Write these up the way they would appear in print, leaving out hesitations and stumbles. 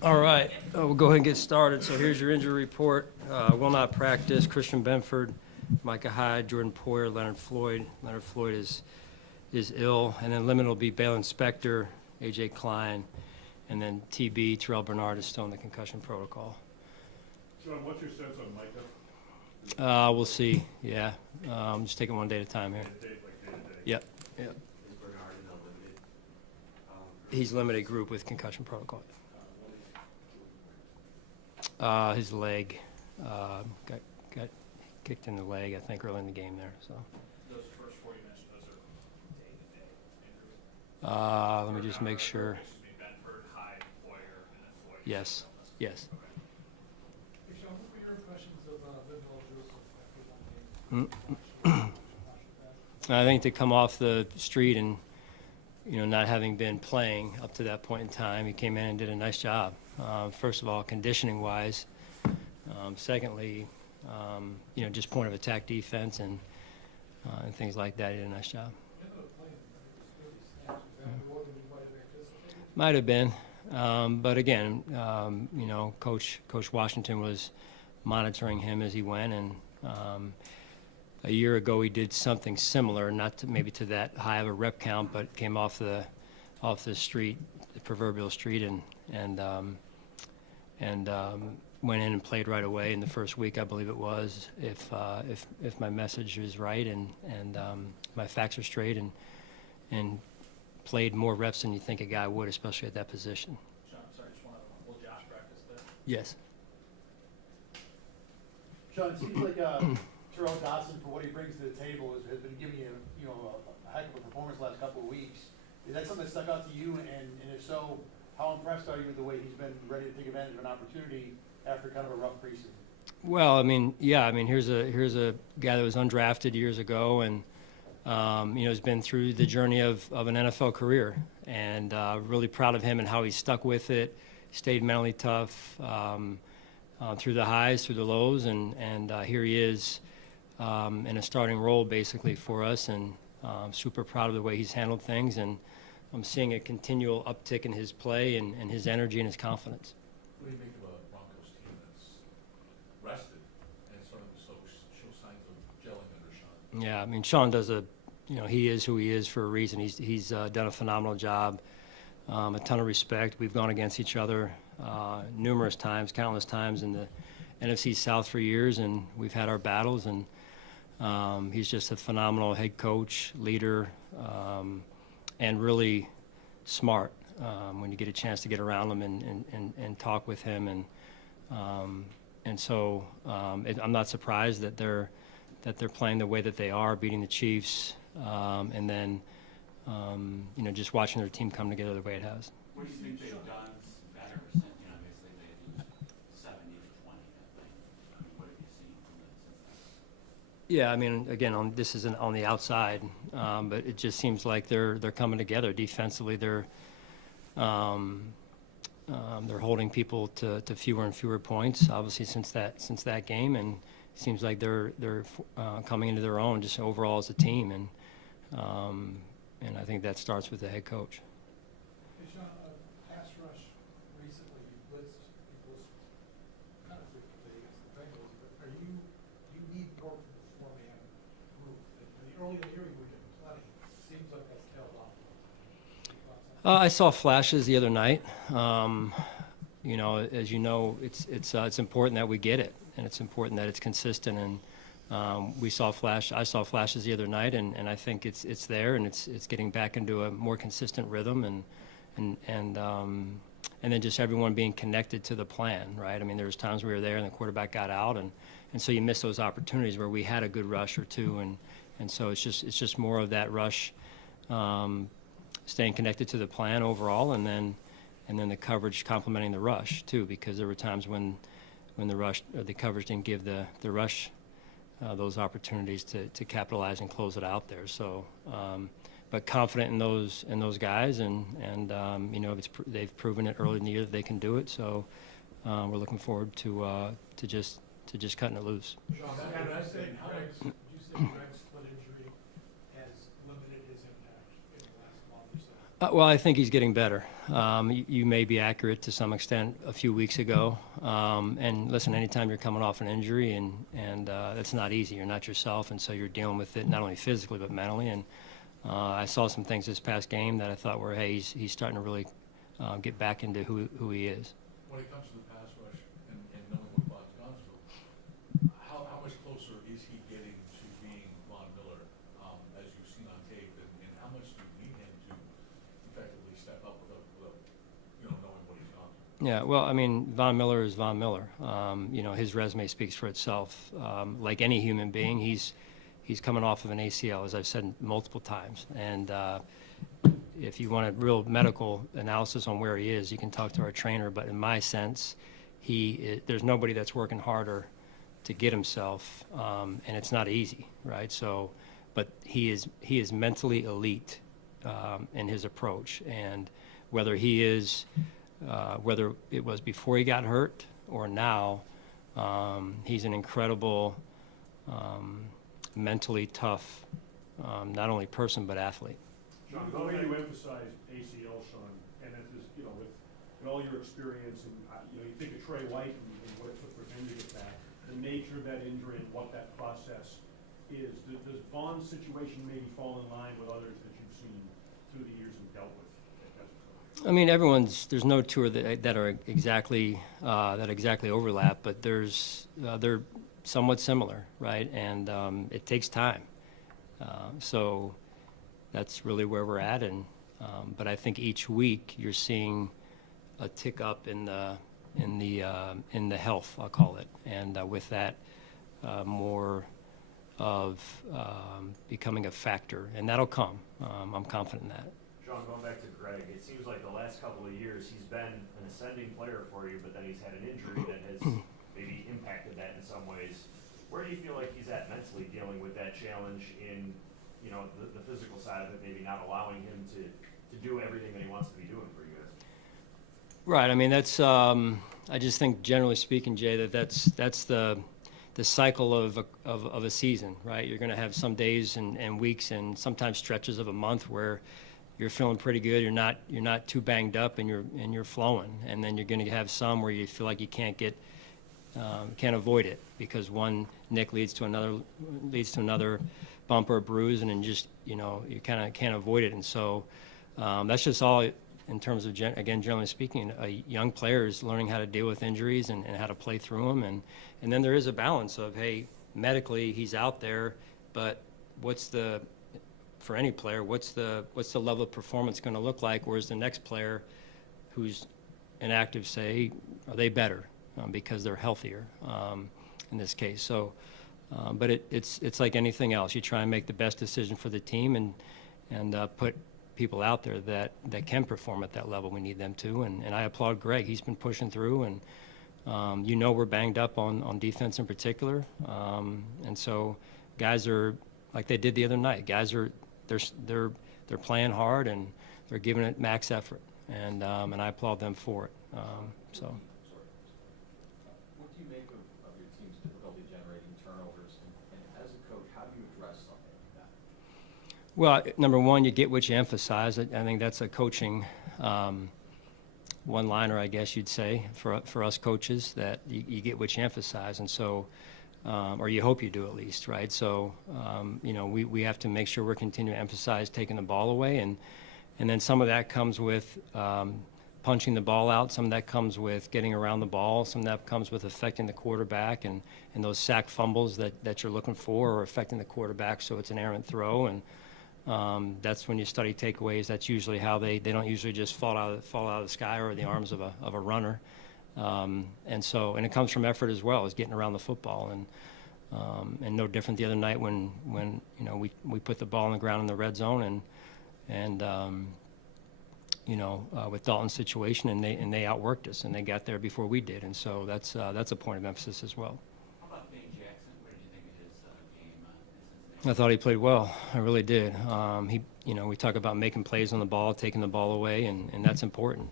All right, we'll go ahead and get started. So here's your injury report. Will not practice: Christian Benford, Micah Hyde, Jordan Poyer, Leonard Floyd. Leonard Floyd is ill. And then limited will be Balin Spector, A.J. Klein, and then TB, Terrell Bernard is still in the concussion protocol. Sean, what's your sense on Micah? We'll see, yeah. Just taking one day at a time here. Day to day? Yep. Is Bernard in a limited? He's limited group with concussion protocol. His leg got kicked in the leg, I think, early in the game there. So. Those first four you mentioned, those are day-to-day injuries? Let me just make sure. Benford, Hyde, Poyer, and then Floyd. Yes. Yes. Hey, Sean, what were your impressions of Linval Joseph after that game? I think to come off the street and, not having been playing up to that point in time, he came in and did a nice job. First of all, conditioning-wise. Secondly, just point of attack defense and things like that. He did a nice job. Might have been, but again, Coach Washington was monitoring him as he went, and a year ago he did something similar, not maybe to that high of a rep count, but came off the street, the proverbial street, and went in and played right away in the first week, I believe it was, if my message is right and my facts are straight, and played more reps than you think a guy would, especially at that position. Sean, I'm sorry, just one other one. Will Josh practice today? Yes. Sean, it seems like Terrell Dotson, for what he brings to the table, has been giving you, a heck of a performance the last couple of weeks. Is that something that stuck out to you? And if so, how impressed are you with the way he's been ready to take advantage of an opportunity after kind of a rough preseason? Well, here's a guy that was undrafted years ago, and has been through the journey of an NFL career, and really proud of him and how he stuck with it, stayed mentally tough through the highs, through the lows, and here he is in a starting role basically for us, and super proud of the way he's handled things, and I'm seeing a continual uptick in his play and his energy and his confidence. What do you make of a Broncos team that's rested and sort of show signs of gelling under Sean? Yeah, Sean does he is who he is for a reason. He's done a phenomenal job, a ton of respect. We've gone against each other numerous times, countless times in the NFC South for years, and we've had our battles, and he's just a phenomenal head coach, leader, and really smart when you get a chance to get around him and talk with him, and so I'm not surprised that they're playing the way that they are, beating the Chiefs, and then just watching their team come together the way it has. What do you think they've done better since, obviously they lose 70 to 20, I think. What have you seen from them since then? Yeah, again, this isn't on the outside, but it just seems like they're coming together defensively. They're holding people to fewer and fewer points, obviously since that game, and it seems like they're coming into their own just overall as a team, and I think that starts with the head coach. Hey, Sean, pass rush recently, you blitzed kind of frequently against the Bengals, but do you need more from the four-man group? Early in the year, you were getting plenty. Seems like that's tailed off. I saw flashes the other night. As you know, it's important that we get it, and it's important that it's consistent. And I saw flashes the other night, and I think it's there, and it's getting back into a more consistent rhythm, and then just everyone being connected to the plan, right? There was times we were there and the quarterback got out, and so you miss those opportunities where we had a good rush or two, and so it's just more of that rush, staying connected to the plan overall, and then the coverage complementing the rush too, because there were times when the coverage didn't give the rush those opportunities to capitalize and close it out there. So, but confident in those guys, and they've proven it early in the year that they can do it. So we're looking forward to just cutting it loose. Sean, would you say Greg's foot injury has limited his impact in the last month or so? Well, I think he's getting better. You may be accurate to some extent a few weeks ago. And listen, anytime you're coming off an injury and that's not easy. You're not yourself, and so you're dealing with it not only physically but mentally. And I saw some things this past game that I thought were, hey, he's starting to really get back into who he is. When it comes to the pass rush and knowing what Von's gone through, how much closer is he getting to being Von Miller, as you've seen on tape, and how much do you need him to effectively step up with knowing what he's gone through? Yeah, well, I mean, Von Miller is Von Miller. His resume speaks for itself. Like any human being, he's coming off of an ACL, as I've said multiple times. And if you want a real medical analysis on where he is, you can talk to our trainer. But in my sense, there's nobody that's working harder to get himself, and it's not easy, right? So, but he is mentally elite in his approach, and whether it was before he got hurt or now, he's an incredible, mentally tough, not only person but athlete. Sean, the way you emphasize ACL, Sean, and it is, with all your experience, and you think of Trey White and what it took for him to get back, the nature of that injury and what that process is. Does Von's situation maybe fall in line with others that you've seen through the years and dealt with as a coach? I mean, there's no two that are exactly overlap, but they're somewhat similar, right? And it takes time. So that's really where we're at, but I think each week you're seeing a tick up in the health, I'll call it, and with that, more of becoming a factor, and that'll come. I'm confident in that. Sean, going back to Greg, it seems like the last couple of years he's been an ascending player for you, but then he's had an injury that has maybe impacted that in some ways. Where do you feel like he's at mentally dealing with that challenge in, the physical side of it, maybe not allowing him to do everything that he wants to be doing for you guys? Right. I mean, that's. I just think, generally speaking, Jay, that's the cycle of a season, right? You're going to have some days and weeks and sometimes stretches of a month where you're feeling pretty good. You're not too banged up, and you're flowing. And then you're going to have some where you feel like you can't avoid it because one nick leads to another bump or bruise, and then just you kind of can't avoid it. And so that's just all in terms of generally speaking, a young player is learning how to deal with injuries and how to play through them. And then there is a balance of, hey, medically he's out there, but for any player, what's the level of performance going to look like? Whereas the next player who's inactive, say, are they better because they're healthier in this case? So, but it's like anything else. You try and make the best decision for the team and put people out there that can perform at that level. We need them to, and I applaud Greg. He's been pushing through, and we're banged up on defense in particular, and so guys are like they did the other night. Guys they're playing hard and they're giving it max effort, and I applaud them for it. So. What do you make of your team's difficulty generating turnovers, and as a coach, how do you address something like that? Well, number one, you get what you emphasize. I think that's a coaching one-liner, I guess you'd say, for us coaches, that you get what you emphasize, and so, or you hope you do at least, right? So, we have to make sure we're continuing to emphasize taking the ball away, and then some of that comes with punching the ball out. Some of that comes with getting around the ball. Some of that comes with affecting the quarterback and those sack fumbles that you're looking for, or affecting the quarterback so it's an errant throw. And that's when you study takeaways. That's usually how they don't usually just fall out of the sky or the arms of a runner. And it comes from effort as well as getting around the football. And no different the other night when we put the ball on the ground in the red zone and with Dalton's situation, and they outworked us, and they got there before we did, and so that's a point of emphasis as well. How about Nate Jackson? What did you think of his game in Cincinnati? I thought he played well. I really did. We talk about making plays on the ball, taking the ball away, and that's important.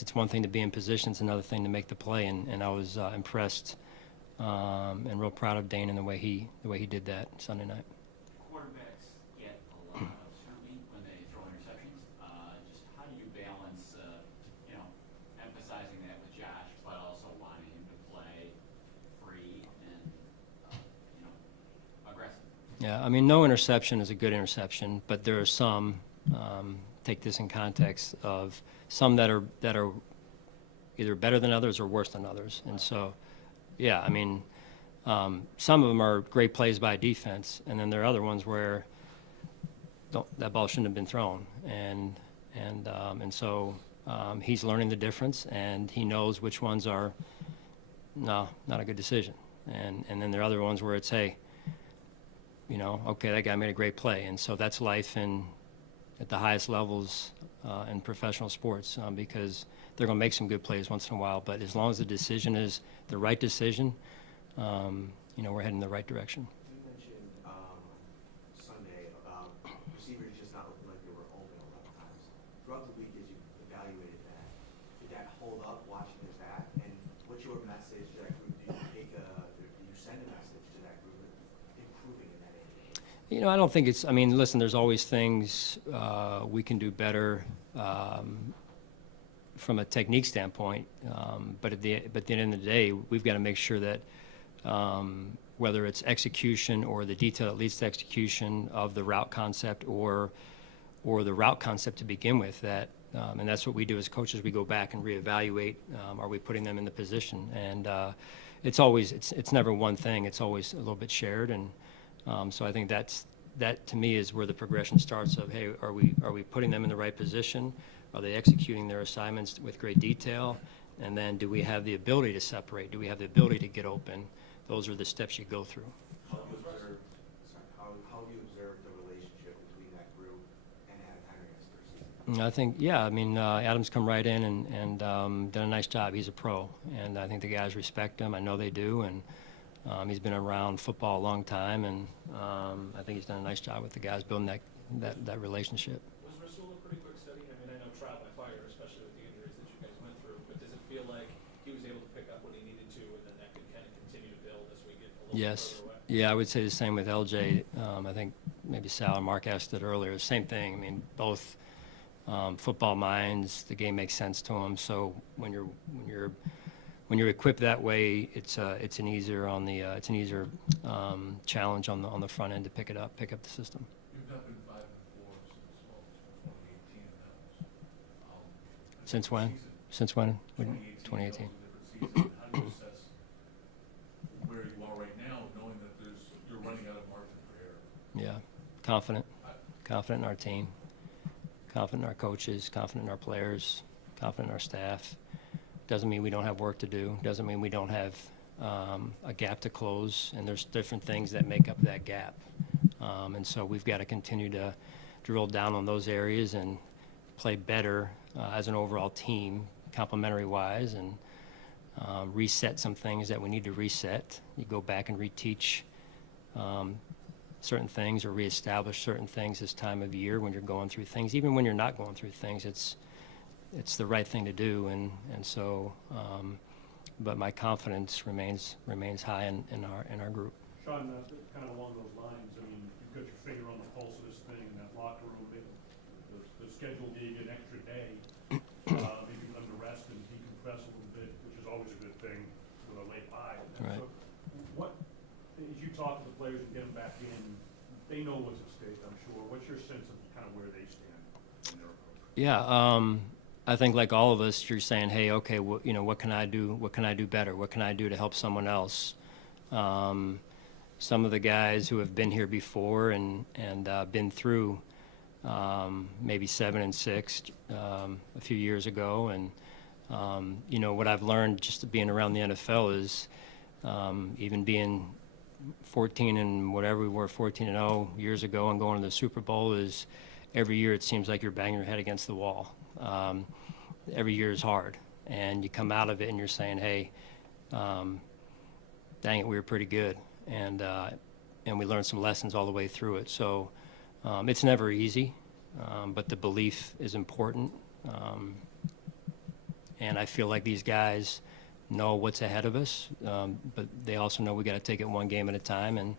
It's one thing to be in position; it's another thing to make the play, and I was impressed and real proud of Dane and the way he did that Sunday night. Quarterbacks get a lot of scrutiny when they throw interceptions. Just mean, no interception is a good interception, but there are some, take this in context, of some that are either better than others or worse than others. And so, yeah, I mean, some of them are great plays by defense, and then there are other ones where that ball shouldn't have been thrown. And so he's learning the difference, and he knows which ones are, no, not a good decision. And then there are other ones where it's, hey, you know, okay, that guy made a great play. And so that's life at the highest levels in professional sports, because they're going to make some good plays once in a while. But as long as the decision is the right decision, you know, we're heading in the right direction. You mentioned Sunday about receivers just not looking like they were open a lot of times. Throughout the week, as you evaluated that, did that hold up watching it back? And what's your message to that group? Do you send a message to that group improving in that area? You know, I don't think it's, I mean, listen, there's always things we can do better from a technique standpoint, but at the end of the day, we've got to make sure that whether it's execution or the detail that leads to execution of the route concept or the route concept to begin with, that and that's what we do as coaches. We go back and reevaluate, are we putting them in the position? And it's always, it's never one thing, it's always a little bit shared. And so I think that to me is where the progression starts of, hey, are we putting them in the right position? Are they executing their assignments with great detail? And then do we have the ability to separate? Do we have the ability to get open? Those are the steps you go through. How do you observe the relationship between that group and Adam Henry as their season? I think, yeah, I mean, Adam's come right in and done a nice job. He's a pro, and I think the guys respect him. I know they do, and he's been around football a long time, and I think he's done a nice job with the guys building that relationship. Was Rasul a pretty quick study? I mean, I know trial by fire, especially with the injuries that you guys went through, but does it feel like he was able to pick up what he needed to, and then that could kind of continue to build as we get a little Yes. further away? Yeah, I would say the same with LJ. I think maybe Sal and Mark asked it earlier. Same thing. I mean, both football minds. The game makes sense to them. So when you're equipped that way, it's an easier challenge on the front end to pick up the system. You've not been 5-4 since 2018, and that was Since when? season. Since when? 2018. 2018. That was a different season. How do you assess where you are right now, knowing that you're running out of margin for error? Yeah, confident in our team, confident in our coaches, confident in our players, confident in our staff. Doesn't mean we don't have work to do. Doesn't mean we don't have a gap to close, and there's different things that make up that gap. And so we've got to continue to drill down on those areas and play better as an overall team, complementary-wise, and reset some things that we need to reset. You go back and reteach certain things or reestablish certain things this time of year when you're going through things. Even when you're not going through things, it's the right thing to do, and so, but my confidence remains high in our group. Sean, kind of along those lines, I mean, you've got your finger on the pulse of this thing in that locker room. The schedule gave you an extra day, maybe for them to rest and decompress a little bit, which is always a good thing with a late bye. Right. So what, as you talk to the players and get them back in, they know what's at stake, I'm sure. What's your sense of kind of where they stand in their approach? Yeah, I think like all of us, you're saying, hey, okay, what can I do? What can I do better? What can I do to help someone else? Some of the guys who have been here before and been through maybe 7 and 6 a few years ago, and what I've learned just being around the NFL is even being 14 and whatever we were, 14-0 years ago, and going to the Super Bowl is every year it seems like you're banging your head against the wall. Every year is hard, and you come out of it and you're saying, hey, dang it, we were pretty good, and we learned some lessons all the way through it. So it's never easy, but the belief is important, and I feel like these guys know what's ahead of us, but they also know we got to take it one game at a time, and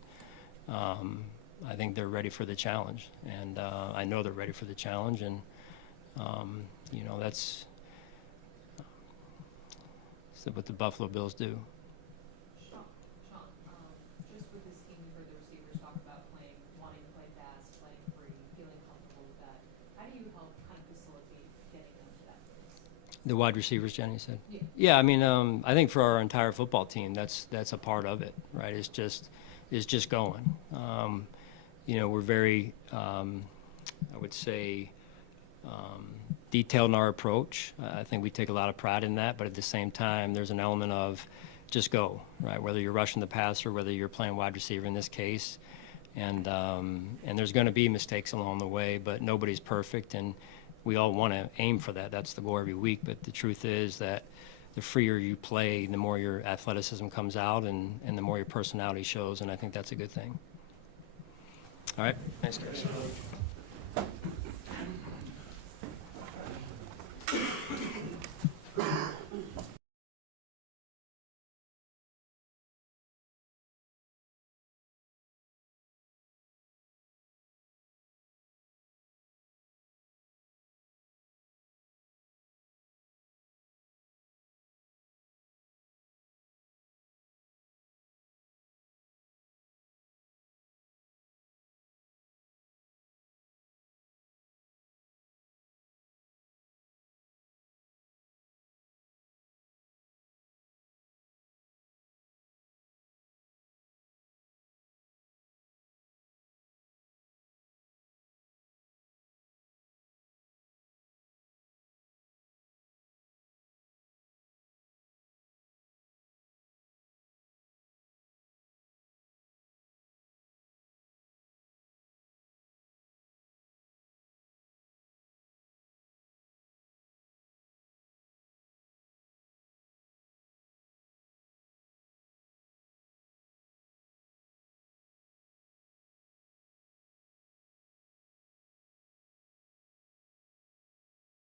I think they're ready for the challenge, and I know they're ready for the challenge, and that's what the Buffalo Bills do. Sean, just with this scheme, you heard the receivers talk about playing 1-on-1 The wide receivers, Jenny said? Yeah. Yeah, I mean, I think for our entire football team, that's a part of it, right? It's just going. You know, we're very, I would say, detailed in our approach. I think we take a lot of pride in that, but at the same time, there's an element of just go, right? Whether you're rushing the passer, whether you're playing wide receiver in this case, and there's going to be mistakes along the way, but nobody's perfect, and we all want to aim for that. That's the goal every week. But the truth is that the freer you play, the more your athleticism comes out, and the more your personality shows, and I think that's a good thing. All right, thanks, guys.